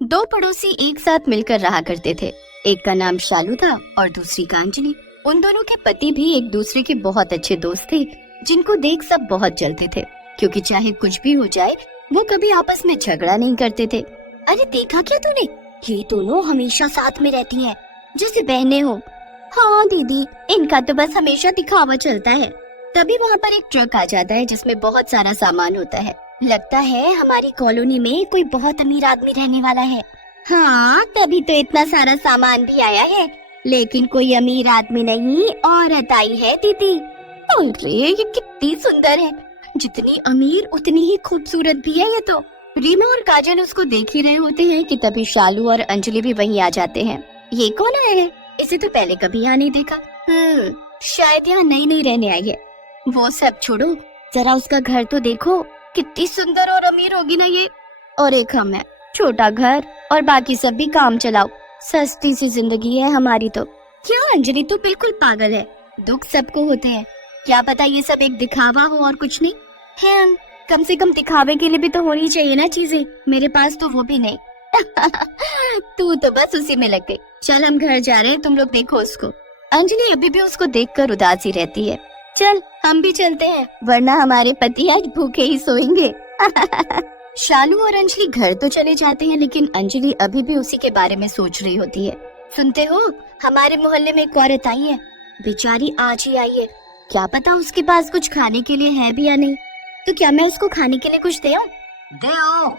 दो पड़ोसी एक साथ मिलकर रहा करते थे। एक का नाम शालू था और दूसरी का अंजलि। उन दोनों के पति भी एक दूसरे के बहुत अच्छे दोस्त थे, जिनको देख सब बहुत जलते थे, क्योंकि चाहे कुछ भी हो जाए वो कभी आपस में झगड़ा नहीं करते थे। अरे देखा क्या तूने, ये दोनों हमेशा साथ में रहती हैं, जैसे बहनें हो। हाँ दीदी, इनका तो बस हमेशा दिखावा चलता है। तभी वहाँ पर एक ट्रक आ जाता है जिसमें बहुत सारा सामान होता है। लगता है हमारी कॉलोनी में कोई बहुत अमीर आदमी रहने वाला है। हाँ, तभी तो इतना सारा सामान भी आया है, लेकिन कोई अमीर आदमी नहीं, औरत आई है दीदी। अरे ये कितनी सुंदर है, जितनी अमीर उतनी ही खूबसूरत भी है ये तो। रीमा और काजल उसको देख ही रहे होते हैं कि तभी शालू और अंजलि भी वहीं आ जाते हैं। ये कौन आया है, इसे तो पहले कभी यहाँ नहीं देखा। शायद यहाँ नई नई रहने आई है। वो सब छोड़ो, जरा उसका घर तो देखो, कितनी सुंदर और अमीर होगी ना ये। और एक हम है, छोटा घर और बाकी सब भी काम चलाओ। सस्ती सी जिंदगी है हमारी तो। क्या अंजलि तो बिल्कुल पागल है, दुख सबको होते हैं, क्या पता ये सब एक दिखावा हो और कुछ नहीं है। कम से कम दिखावे के लिए भी तो होनी चाहिए ना चीजें, मेरे पास तो वो भी नहीं। तू तो बस उसी में लग गई। चल हम घर जा रहे हैं, तुम लोग देखो उसको। अंजलि अभी भी उसको देखकर उदासी रहती है। चल हम भी चलते हैं, वरना हमारे पति आज भूखे ही सोएंगे। शालू और अंजलि घर तो चले जाते हैं, लेकिन अंजलि अभी भी उसी के बारे में सोच रही होती है। सुनते हो, हमारे मोहल्ले में एक औरत आई है, बेचारी आज ही आई है, क्या पता उसके पास कुछ खाने के लिए है भी या नहीं। तो क्या मैं उसको खाने के लिए कुछ दे आऊं? दे आओ,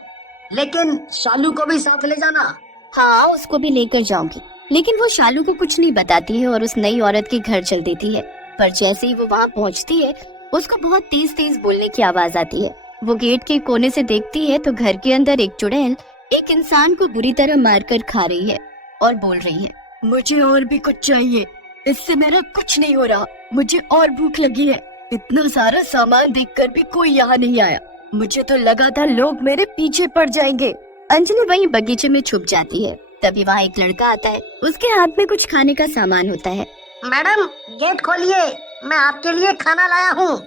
लेकिन शालू को भी साथ ले जाना। हाँ, उसको भी लेकर जाऊंगी, लेकिन वो शालू को कुछ नहीं बताती है और उस नई औरत के घर चल देती है। पर जैसे ही वो वहाँ पहुँचती है, उसको बहुत तेज तेज बोलने की आवाज आती है। वो गेट के कोने से देखती है तो घर के अंदर एक चुड़ैल एक इंसान को बुरी तरह मारकर खा रही है और बोल रही है, मुझे और भी कुछ चाहिए, इससे मेरा कुछ नहीं हो रहा, मुझे और भूख लगी है। इतना सारा सामान देखकर भी कोई यहाँ नहीं आया, मुझे तो लगा था लोग मेरे पीछे पड़ जाएंगे। अंजलि वहीं बगीचे में छुप जाती है। तभी वहाँ एक लड़का आता है, उसके हाथ में कुछ खाने का सामान होता है। मैडम गेट खोलिए, मैं आपके लिए खाना लाया हूँ।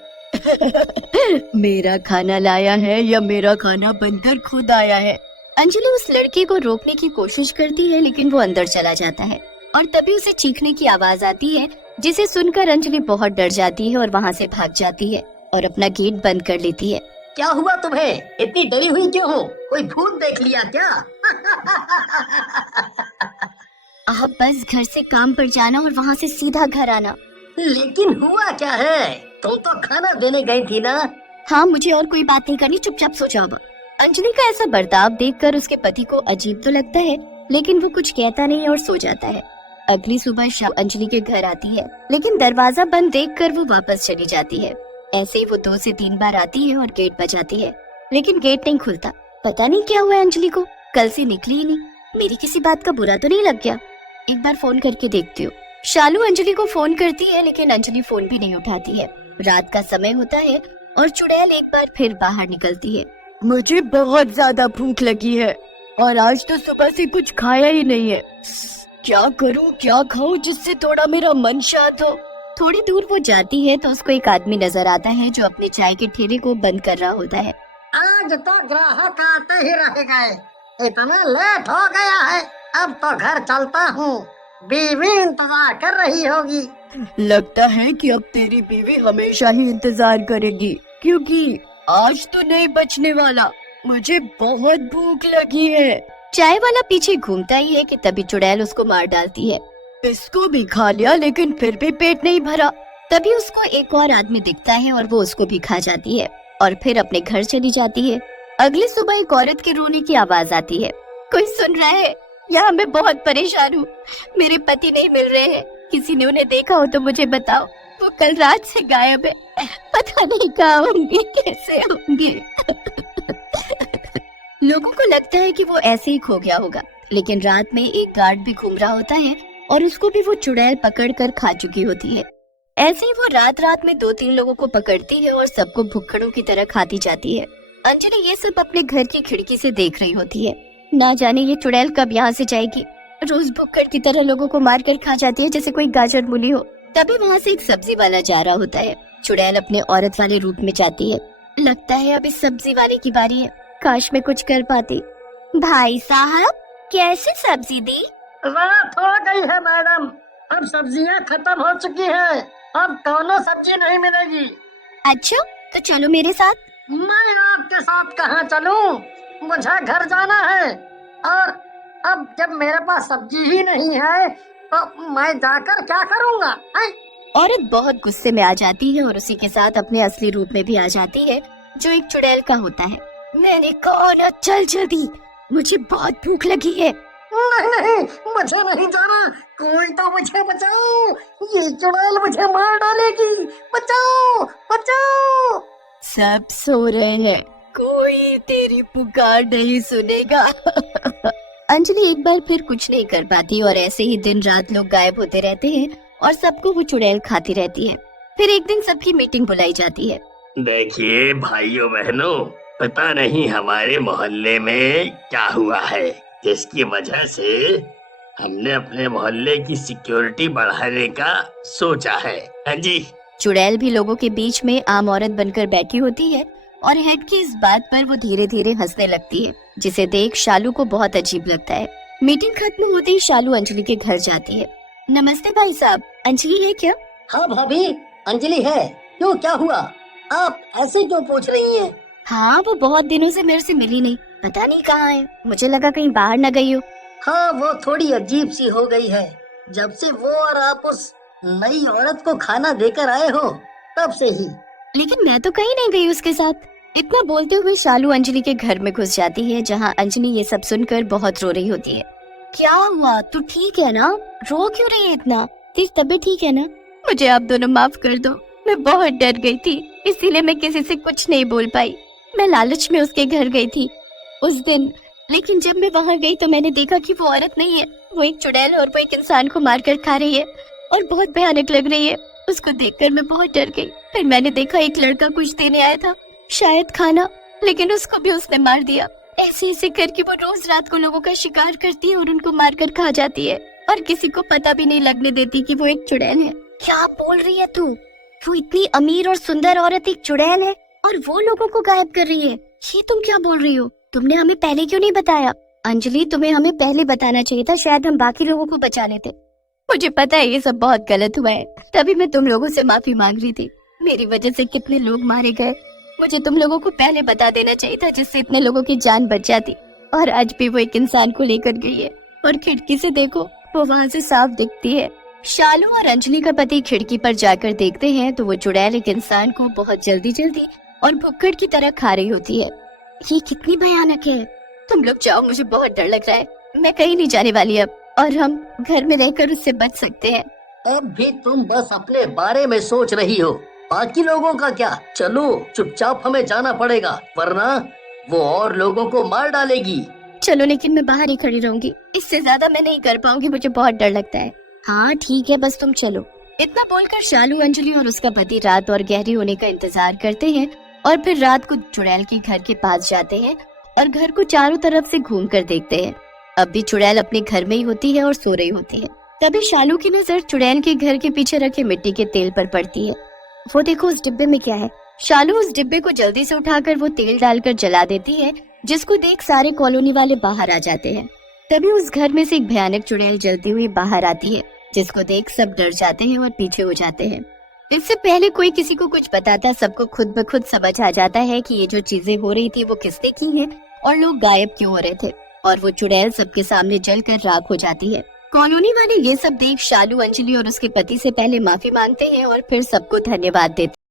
मेरा खाना लाया है या मेरा खाना बनकर खुद आया है? अंजलि उस लड़के को रोकने की कोशिश करती है, लेकिन वो अंदर चला जाता है और तभी उसे चीखने की आवाज आती है, जिसे सुनकर अंजलि बहुत डर जाती है और वहाँ से भाग जाती है और अपना गेट बंद कर लेती है। क्या हुआ तुम्हें, इतनी डरी हुई क्यों हो, कोई भूत देख लिया क्या? आप बस घर से काम पर जाना और वहाँ से सीधा घर आना। लेकिन हुआ क्या है, तुम तो खाना देने गई थी ना? हाँ, मुझे और कोई बात नहीं करनी, चुपचाप सो जाओ। अंजलि का ऐसा बर्ताव देखकर उसके पति को अजीब तो लगता है, लेकिन वो कुछ कहता नहीं और सो जाता है। अगली सुबह शाम अंजलि के घर आती है, लेकिन दरवाजा बंद देखकर वो वापस चली जाती है। ऐसे ही वो 2 से 3 बार आती है और गेट बजाती है, लेकिन गेट नहीं खुलता। पता नहीं क्या हुआ अंजलि को, कल से निकली ही नहीं। मेरी किसी बात का बुरा तो नहीं लग गया? एक बार फोन करके देखती हूँ। शालू अंजलि को फोन करती है, लेकिन अंजलि फोन भी नहीं उठाती है। रात का समय होता है और चुड़ैल एक बार फिर बाहर निकलती है। मुझे बहुत ज्यादा भूख लगी है और आज तो सुबह से कुछ खाया ही नहीं है। क्या करूं, क्या खाऊं जिससे थोड़ा मेरा मन शांत हो। थोड़ी दूर वो जाती है तो उसको एक आदमी नजर आता है जो अपने चाय के ठेले को बंद कर रहा होता है। आज तो ग्राहक आते ही रह गए, इतना लेट हो गया है, अब तो घर चलता हूँ, बीवी इंतजार कर रही होगी। लगता है कि अब तेरी बीवी हमेशा ही इंतजार करेगी, क्योंकि आज तो नहीं बचने वाला, मुझे बहुत भूख लगी है। चाय वाला पीछे घूमता ही है कि तभी चुड़ैल उसको मार डालती है। इसको भी खा लिया, लेकिन फिर भी पेट नहीं भरा। तभी उसको एक और आदमी दिखता है और वो उसको भी खा जाती है और फिर अपने घर चली जाती है। अगली सुबह एक औरत के रोने की आवाज आती है। कोई सुन रहा है? यहाँ मैं बहुत परेशान हूँ, मेरे पति नहीं मिल रहे हैं, किसी ने उन्हें देखा हो तो मुझे बताओ, वो कल रात से गायब है, पता नहीं कहाँ होंगे, कैसे होंगे। लोगों को लगता है कि वो ऐसे ही खो गया होगा, लेकिन रात में एक गार्ड भी घूम रहा होता है और उसको भी वो चुड़ैल पकड़कर खा चुकी होती है। ऐसे ही वो रात रात में 2-3 लोगों को पकड़ती है और सबको भुक्खड़ों की तरह खाती जाती है। अंजलि ये सब अपने घर की खिड़की से देख रही होती है। ना जाने ये चुड़ैल कब यहाँ से जाएगी, रोज भुक्कड़ की तरह लोगों को मार कर खा जाती है जैसे कोई गाजर मूली हो। तभी वहाँ से एक सब्जी वाला जा रहा होता है। चुड़ैल अपने औरत वाले रूप में जाती है। लगता है अब इस सब्जी वाले की बारी है, काश मैं कुछ कर पाती। भाई साहब, कैसी सब्जी दी? रात हो गई है मैडम, अब सब्जियां खत्म हो चुकी है, अब दोनों सब्जी नहीं मिलेगी। अच्छा, तो चलो मेरे साथ। मैं आपके साथ कहाँ चलूं? मुझे घर जाना है, और अब जब मेरे पास सब्जी ही नहीं है तो मैं जाकर क्या करूँगा? औरत बहुत गुस्से में आ जाती है और उसी के साथ अपने असली रूप में भी आ जाती है, जो एक चुड़ैल का होता है। मैंने कहा ना, चल जल्दी, मुझे बहुत भूख लगी है। नहीं नहीं, मुझे नहीं जाना, कोई तो मुझे बचाओ, ये चुड़ैल मुझे मार डालेगी, बचाओ बचाओ। सब सो रहे हैं, कोई तेरी पुकार नहीं सुनेगा। अंजलि एक बार फिर कुछ नहीं कर पाती और ऐसे ही दिन रात लोग गायब होते रहते हैं और सबको वो चुड़ैल खाती रहती है। फिर एक दिन सबकी मीटिंग बुलाई जाती है। देखिए भाइयों बहनों, पता नहीं हमारे मोहल्ले में क्या हुआ है, जिसकी वजह से हमने अपने मोहल्ले की सिक्योरिटी बढ़ाने का सोचा है। हाँ जी। चुड़ैल भी लोगों के बीच में आम औरत बनकर बैठी होती है और हेड की इस बात पर वो धीरे धीरे हंसने लगती है, जिसे देख शालू को बहुत अजीब लगता है। मीटिंग खत्म होते ही शालू अंजलि के घर जाती है। नमस्ते भाई साहब, अंजलि है क्या? हाँ भाभी, अंजलि है। क्यों, क्या हुआ? आप ऐसे क्यों पूछ रही हैं? हाँ, वो बहुत दिनों से मेरे से मिली नहीं, पता नहीं कहाँ है, मुझे लगा कहीं बाहर न गई हो। हाँ, वो थोड़ी अजीब सी हो गई है, जब से वो और आप उस नई औरत को खाना देकर आए हो, तब से ही। लेकिन मैं तो कहीं नहीं गई उसके साथ। इतना बोलते हुए शालू अंजलि के घर में घुस जाती है, जहाँ अंजलि ये सब सुनकर बहुत रो रही होती है। क्या हुआ, तू ठीक है ना? रो क्यों रही है इतना? तेरी तबीयत ठीक है ना? मुझे आप दोनों माफ कर दो, मैं बहुत डर गई थी, इसीलिए मैं किसी से कुछ नहीं बोल पाई। मैं लालच में उसके घर गई थी उस दिन, लेकिन जब मैं वहाँ गई तो मैंने देखा कि वो औरत नहीं है, वो एक चुड़ैल और वो एक इंसान को मारकर खा रही है और बहुत भयानक लग रही है। उसको देखकर मैं बहुत डर गई। फिर मैंने देखा एक लड़का कुछ देने आया था, शायद खाना, लेकिन उसको भी उसने मार दिया। ऐसे ऐसे करके वो रोज रात को लोगों का शिकार करती है और उनको मारकर खा जाती है और किसी को पता भी नहीं लगने देती कि वो एक चुड़ैल है। क्या बोल रही है तू? वो इतनी अमीर और सुंदर औरत एक चुड़ैल है और वो लोगों को गायब कर रही है? ये तुम क्या बोल रही हो? तुमने हमें पहले क्यों नहीं बताया? अंजलि, तुम्हें हमें पहले बताना चाहिए था, शायद हम बाकी लोगों को बचा लेते। मुझे पता है ये सब बहुत गलत हुआ है, तभी मैं तुम लोगों से माफी मांग रही थी। मेरी वजह से कितने लोग मारे गए, मुझे तुम लोगों को पहले बता देना चाहिए था, जिससे इतने लोगों की जान बच जाती। और आज भी वो एक इंसान को लेकर गई है और खिड़की से देखो, वो वहाँ से साफ दिखती है। शालू और अंजलि का पति खिड़की पर जाकर देखते हैं तो वो चुड़ैल एक इंसान को बहुत जल्दी जल्दी और भुक्कड़ की तरह खा रही होती है। ये कितनी भयानक है। तुम लोग जाओ, मुझे बहुत डर लग रहा है, मैं कहीं नहीं जाने वाली अब, और हम घर में रहकर उससे बच सकते हैं। अब भी तुम बस अपने बारे में सोच रही हो, बाकी लोगों का क्या? चलो चुपचाप हमें जाना पड़ेगा, वरना वो और लोगों को मार डालेगी। चलो, लेकिन मैं बाहर ही खड़ी रहूंगी, इससे ज्यादा मैं नहीं कर पाऊंगी, मुझे बहुत डर लगता है। हाँ ठीक है, बस तुम चलो। इतना बोलकर शालू अंजलि और उसका पति रात और गहरी होने का इंतजार करते हैं और फिर रात को चुड़ैल के घर के पास जाते हैं और घर को चारों तरफ से घूम कर देखते हैं। अब भी चुड़ैल अपने घर में ही होती है और सो रही होती है। तभी शालू की नजर चुड़ैल के घर के पीछे रखे मिट्टी के तेल पर पड़ती है। वो देखो, उस डिब्बे में क्या है। शालू उस डिब्बे को जल्दी से उठाकर वो तेल डालकर जला देती है, जिसको देख सारे कॉलोनी वाले बाहर आ जाते हैं। तभी उस घर में से एक भयानक चुड़ैल जलती हुई बाहर आती है, जिसको देख सब डर जाते हैं और पीछे हो जाते हैं। इससे पहले कोई किसी को कुछ बताता, सबको खुद ब खुद समझ आ जाता है कि ये जो चीजें हो रही थी वो किसने की हैं और लोग गायब क्यों हो रहे थे, और वो चुड़ैल सबके सामने जलकर राख हो जाती है। कॉलोनी वाले ये सब देख शालू, अंजलि और उसके पति से पहले माफी मांगते हैं और फिर सबको धन्यवाद देते हैं।